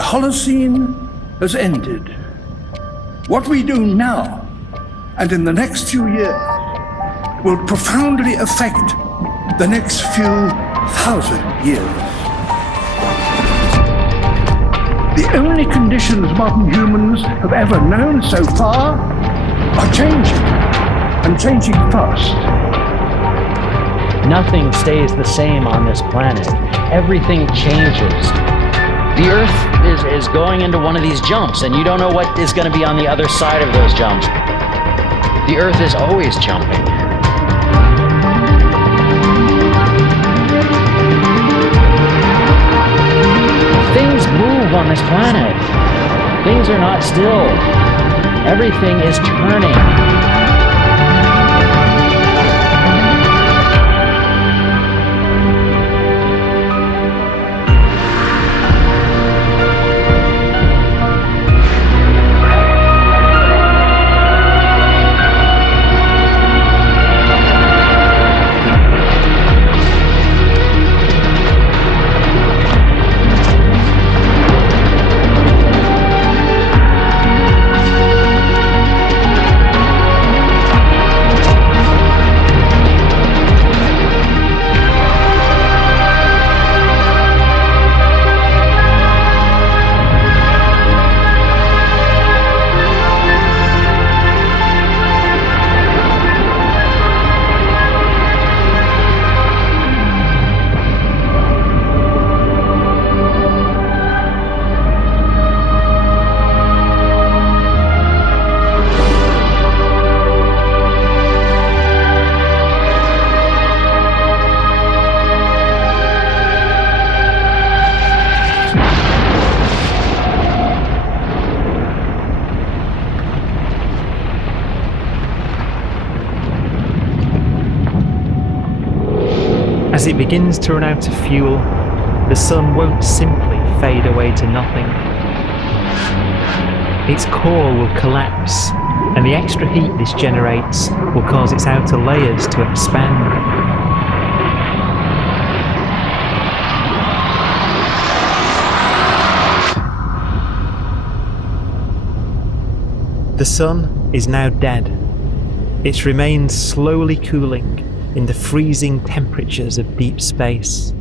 The Holocene has ended. What we do now and in the next few years will profoundly affect the next few thousand years. The only conditions modern humans have ever known so far are changing, and changing fast. Nothing stays the same on this planet. Everything changes. The Earth is going into one of these jumps, and you don't know what is going to be on the other side of those jumps. The Earth is always jumping. Things move on this planet. Things are not still. Everything is turning. As it begins to run out of fuel, the sun won't simply fade away to nothing. Its core will collapse, and the extra heat this generates will cause its outer layers to expand. The sun is now dead. Its remains slowly cooling in the freezing temperatures of deep space.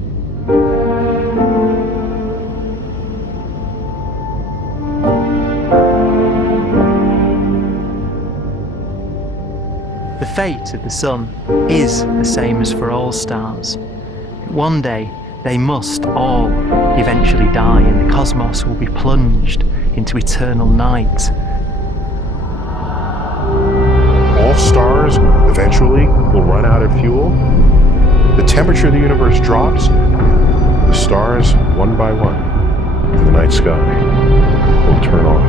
The fate of the sun is the same as for all stars. One day, they must all eventually die, and the cosmos will be plunged into eternal night. All stars eventually will run out of fuel. The temperature of the universe drops. The stars, one by one, in the night sky, will turn off.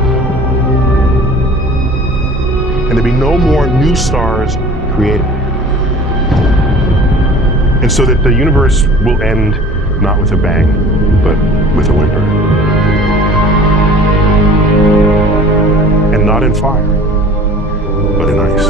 And there'll be no more new stars created. And so that the universe will end not with a bang, but with a whimper. And not in fire, but in ice.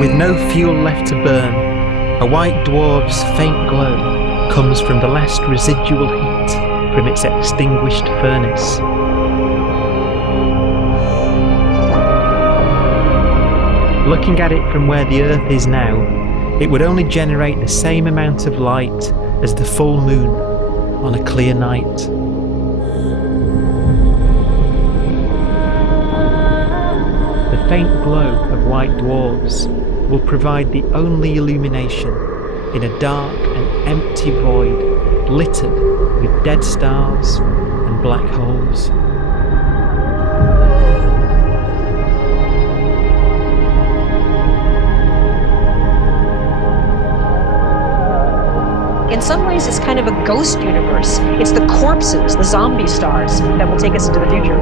With no fuel left to burn, a white dwarf's faint glow comes from the last residual heat from its extinguished furnace. Looking at it from where the Earth is now, it would only generate the same amount of light as the full moon on a clear night. The faint glow of white dwarfs will provide the only illumination in a dark and empty void littered with dead stars and black holes. ways, it's kind of a ghost universe. It's the corpses, the zombie stars, that will take us into the future.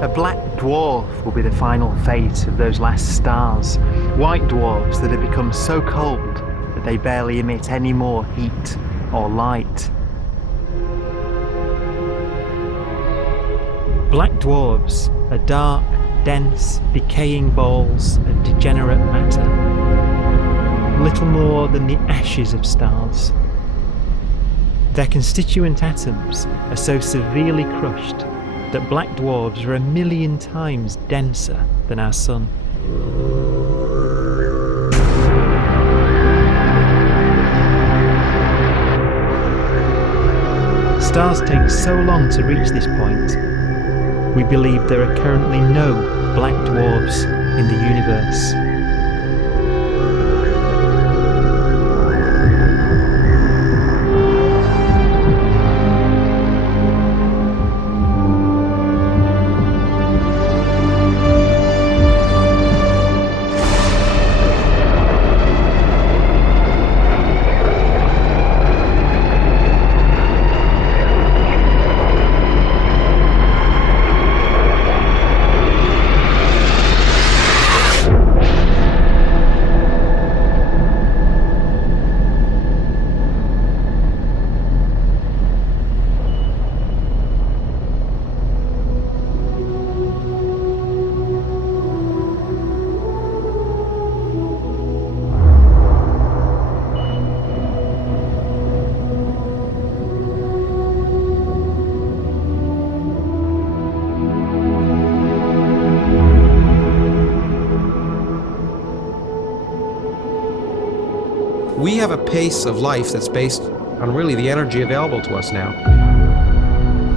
A black dwarf will be the final fate of those last stars. White dwarfs that have become so cold that they barely emit any more heat or light. Black dwarfs are dark, dense, decaying balls of degenerate matter. Little more than the ashes of stars. Their constituent atoms are so severely crushed that black dwarfs are 1,000,000 times denser than our sun. Stars take so long to reach this point, we believe there are currently no black dwarfs in the universe. We have a pace of life that's based on really the energy available to us now.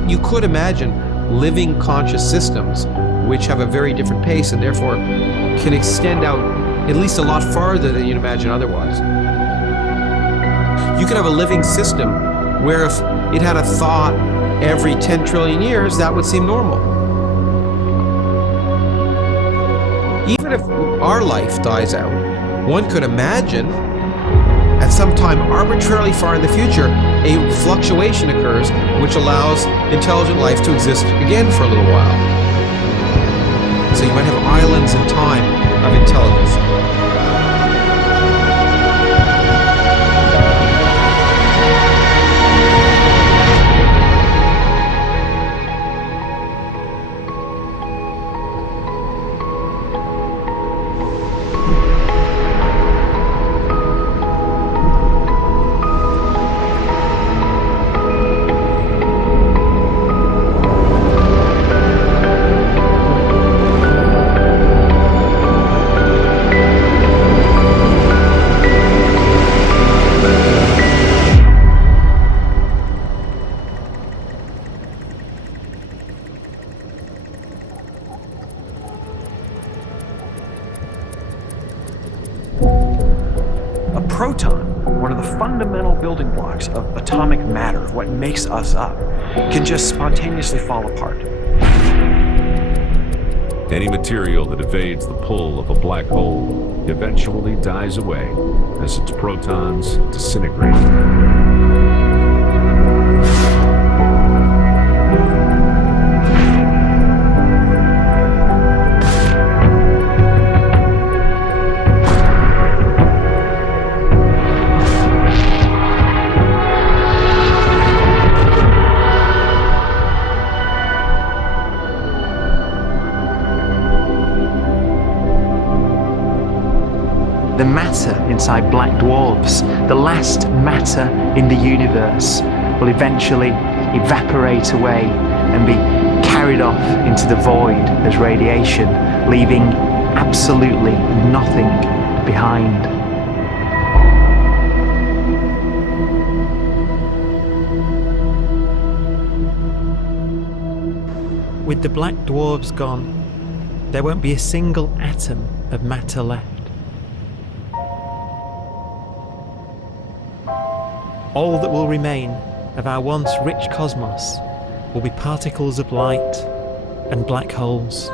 You could imagine living conscious systems which have a very different pace and therefore can extend out at least a lot farther than you'd imagine otherwise. You could have a living system where if it had a thought every 10 trillion years, that would seem normal. Even if our life dies out, one could imagine at some time arbitrarily far in the future, a fluctuation occurs which allows intelligent life to exist again for a little while. So you might have islands in time of intelligence. A proton, one of the fundamental building blocks of atomic matter, what makes us up, can just spontaneously fall apart. Any material that evades the pull of a black hole eventually dies away as its protons disintegrate. The matter inside black dwarfs, the last matter in the universe, will eventually evaporate away and be carried off into the void as radiation, leaving absolutely nothing behind. With the black dwarfs gone, there won't be a single atom of matter left. All that will remain of our once rich cosmos will be particles of light and black holes.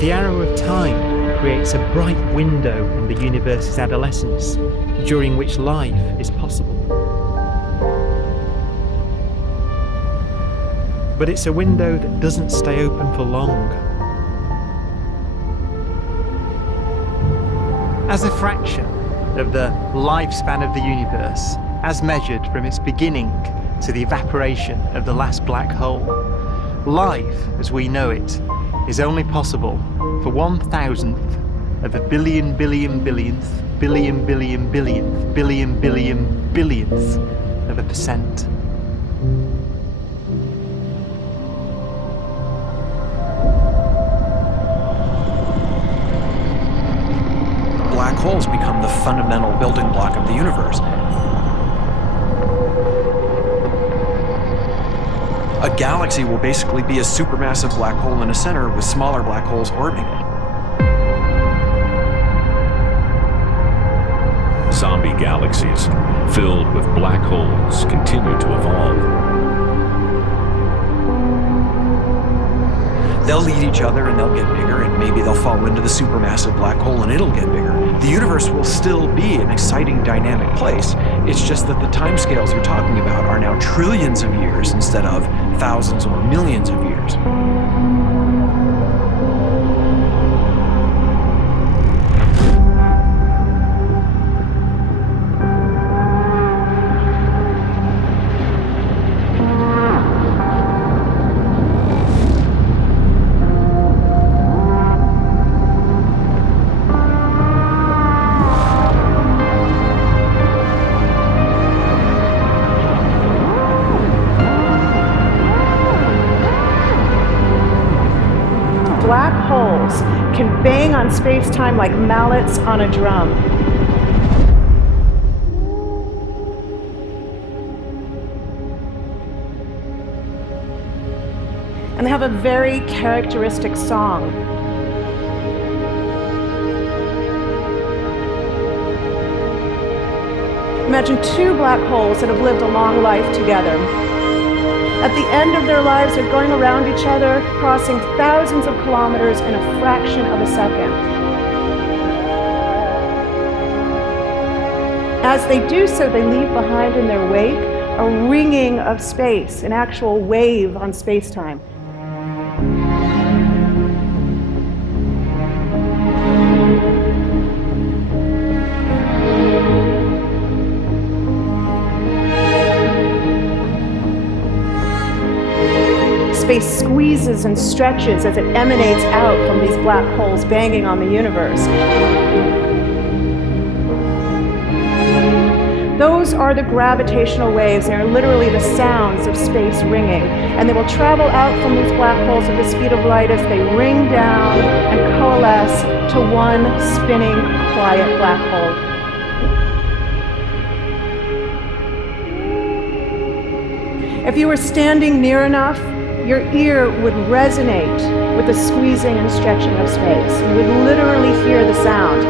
The arrow of time creates a bright window in the universe's adolescence, during which life is possible. But it's a window that doesn't stay open for long. As a fraction of the lifespan of the universe, as measured from its beginning to the evaporation of the last black hole, life, as we know it, is only possible for 1,000th of a billion billionth billion billion billionth billion billion billionth of a percent. Black holes become the fundamental building block of the universe. A galaxy will basically be a supermassive black hole in a center with smaller black holes orbiting it. Zombie galaxies filled with black holes continue to evolve. They'll eat each other and they'll get bigger, and maybe they'll fall into the supermassive black hole and it'll get bigger. The universe will still be an exciting, dynamic place. It's just that the timescales we're talking about are now trillions of years instead of thousands or millions of years. Black holes can bang on space-time like mallets on a drum. And they have a very characteristic song. Imagine two black holes that have lived a long life together. At the end of their lives, they're going around each other, crossing thousands of kilometers in a fraction of a second. As they do so, they leave behind in their wake a ringing of space, an actual wave on space-time. squeezes and stretches as it emanates out from these black holes banging on the universe. Those are the gravitational waves. They are literally the sounds of space ringing. And they will travel out from these black holes at the speed of light as they ring down and coalesce to one spinning, quiet black hole. If you were standing near enough, your ear would resonate with the squeezing and stretching of space. You would literally hear the sound.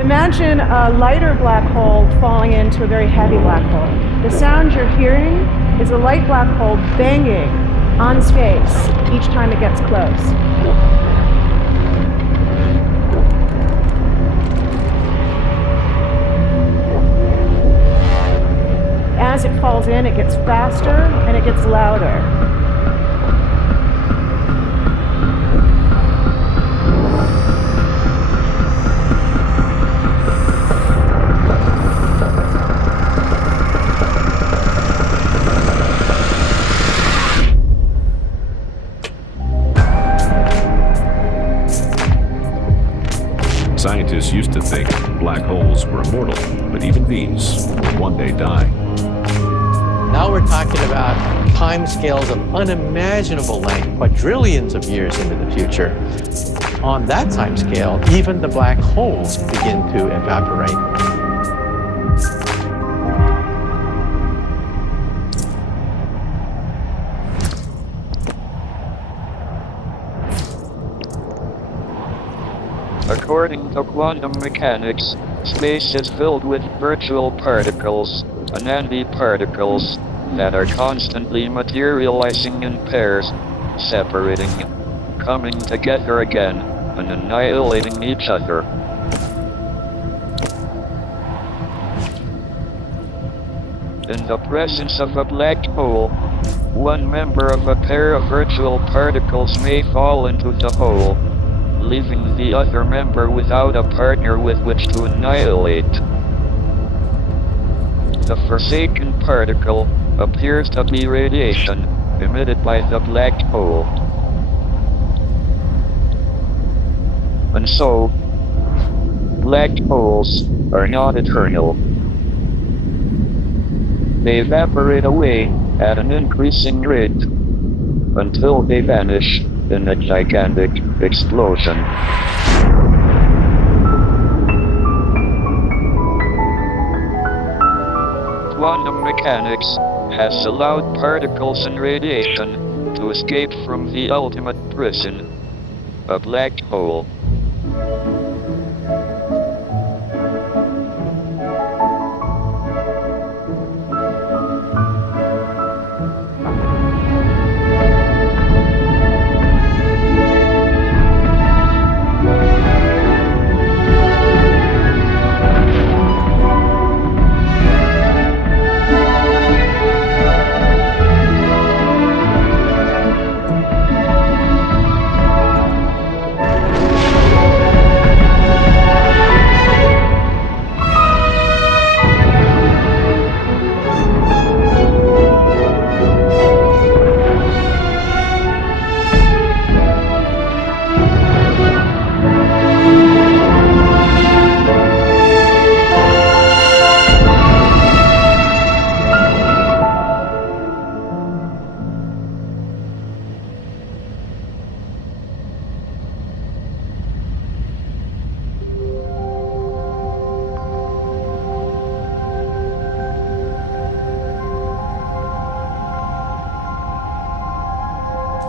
Imagine a lighter black hole falling into a very heavy black hole. The sound you're hearing is a light black hole banging on space each time it gets close. As it falls in, it gets faster and it gets louder. Scientists used to think black holes were immortal, but even these will one day die. Now we're talking about timescales of unimaginable length, quadrillions of years into the future. On that timescale, even the black holes begin to evaporate. According to quantum mechanics, space is filled with virtual particles, antiparticles, that are constantly materializing in pairs, separating, coming together again, and annihilating each other. In the presence of a black hole, one member of a pair of virtual particles may fall into the hole, leaving the other member without a partner with which to annihilate. The forsaken particle appears to be radiation emitted by the black hole. And so, black holes are not eternal. They evaporate away at an increasing rate until they vanish in a gigantic explosion. Quantum mechanics has allowed particles and radiation to escape from the ultimate prison, a black hole.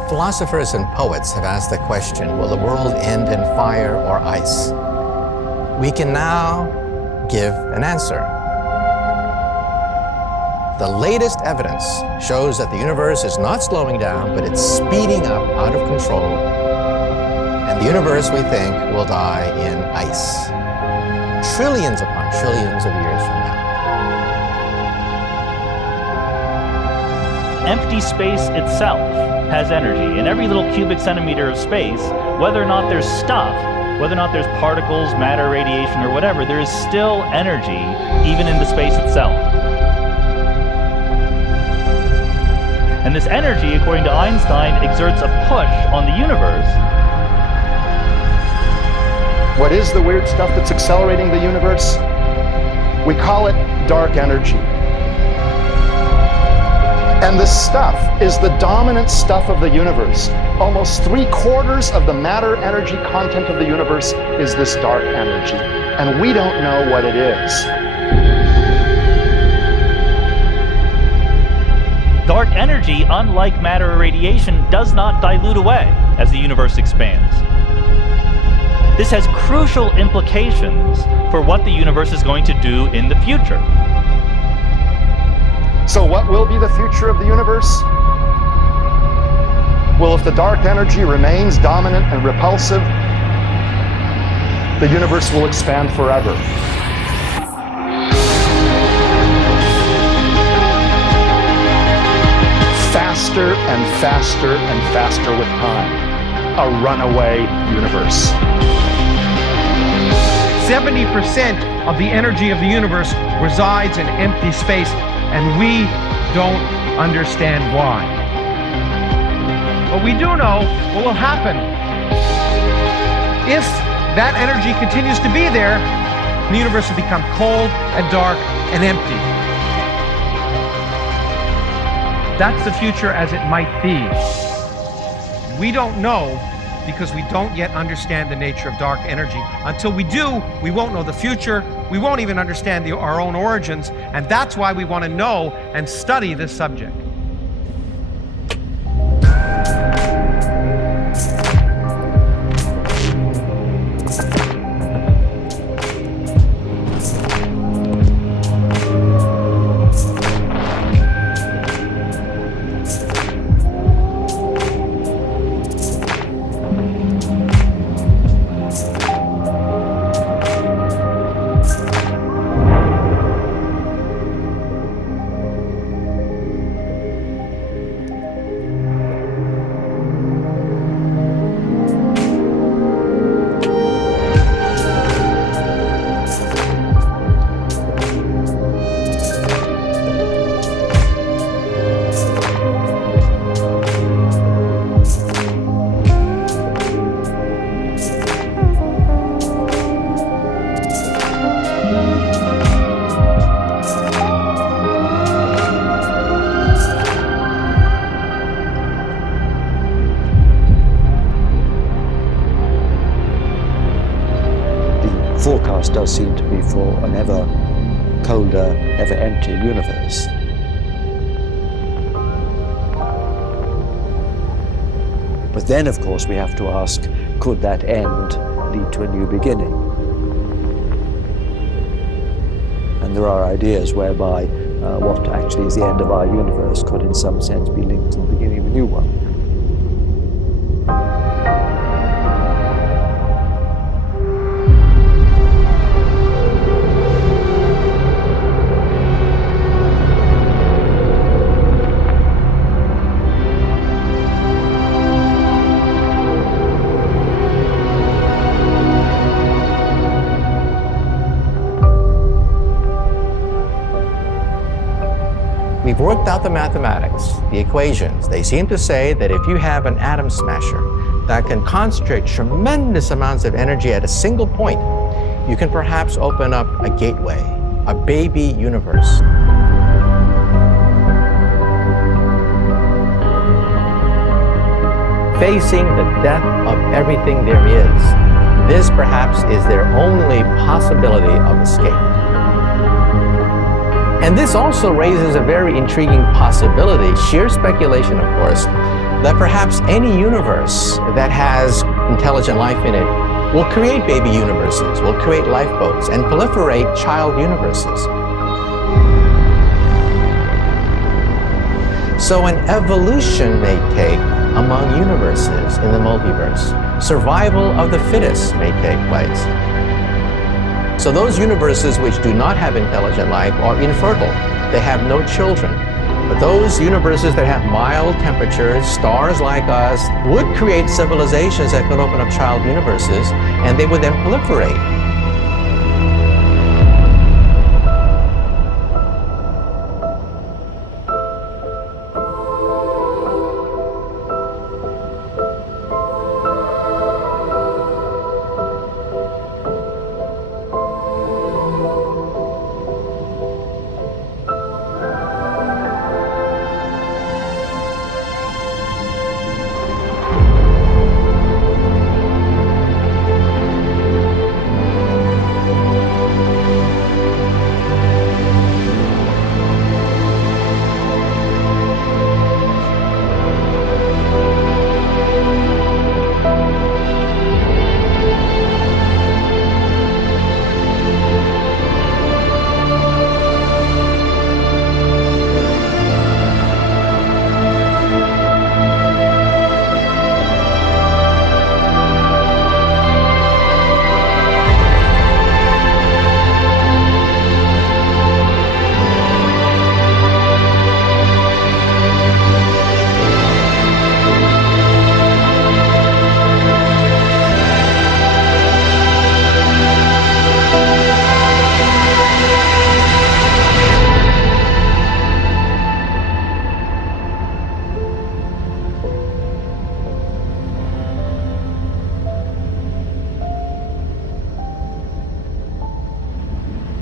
Philosophers and poets have asked the question, will the world end in fire or ice? We can now give an answer. The latest evidence shows that the universe is not slowing down, but it's speeding up out of control. And the universe, we think, will die in ice. Trillions upon trillions of years from now. Empty space itself has energy. In every little cubic centimeter of space, whether or not there's stuff whether or not there's particles, matter, radiation, or whatever, there is still energy even in the space itself. And this energy, according to Einstein, exerts a push on the universe. What is the weird stuff that's accelerating the universe? We call it dark energy. And this stuff is the dominant stuff of the universe. Almost 3/4 of the matter energy content of the universe is this dark energy. And we don't know what it is. Dark energy, unlike matter or radiation, does not dilute away as the universe expands. This has crucial implications for what the universe is going to do in the future. So what will be the future of the universe? Well, if the dark energy remains dominant and repulsive, the universe will expand forever. Faster and faster and faster with time. A runaway universe. 70% of the energy of the universe resides in empty space, and we don't understand why. But we do know what will happen if that energy continues to be there. The universe will become cold and dark and empty. That's the future as it might be. We don't know because we don't yet understand the nature of dark energy. Until we do, we won't know the future. We won't even understand our own origins, and that's why we want to know and study this subject. Forecast does seem to be for an ever colder, ever emptier universe. But then, of course, we have to ask, could that end lead to a new beginning? And there are ideas whereby what actually is the end of our universe could in some sense be linked to the beginning of a new one. We've worked out the mathematics, the equations. They seem to say that if you have an atom smasher that can concentrate tremendous amounts of energy at a single point, you can perhaps open up a gateway, a baby universe. Facing the death of everything there is, this perhaps is their only possibility of escape. And this also raises a very intriguing possibility, sheer speculation of course, that perhaps any universe that has intelligent life in it will create baby universes, will create lifeboats, and proliferate child universes. So an evolution may take among universes in the multiverse. Survival of the fittest may take place. So those universes which do not have intelligent life are infertile. They have no children. But those universes that have mild temperatures, stars like us, would create civilizations that could open up child universes, and they would then proliferate.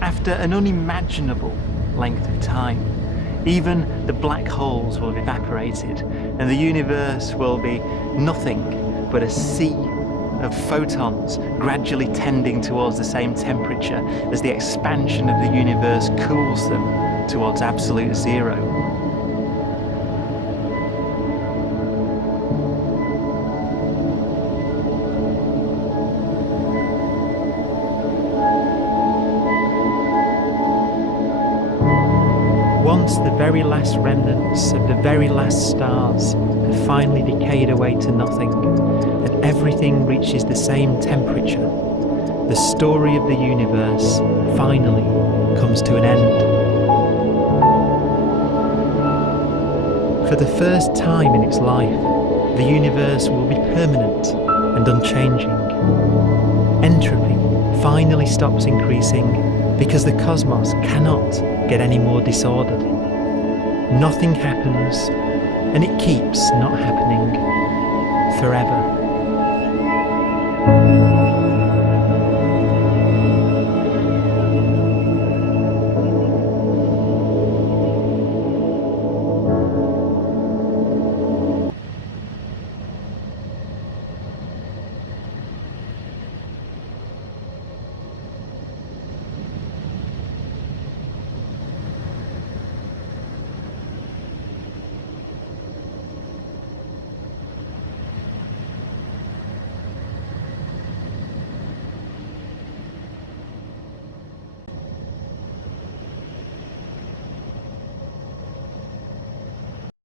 After an unimaginable length of time, even the black holes will have evaporated, and the universe will be nothing but a sea of photons gradually tending towards the same temperature as the expansion of the universe cools them towards absolute zero. Once the very last remnants of the very last stars have finally decayed away to nothing, and everything reaches the same temperature, the story of the universe finally comes to an end. For the first time in its life, the universe will be permanent and unchanging. Entropy finally stops increasing because the cosmos cannot get any more disordered. Nothing happens, and it keeps not happening forever.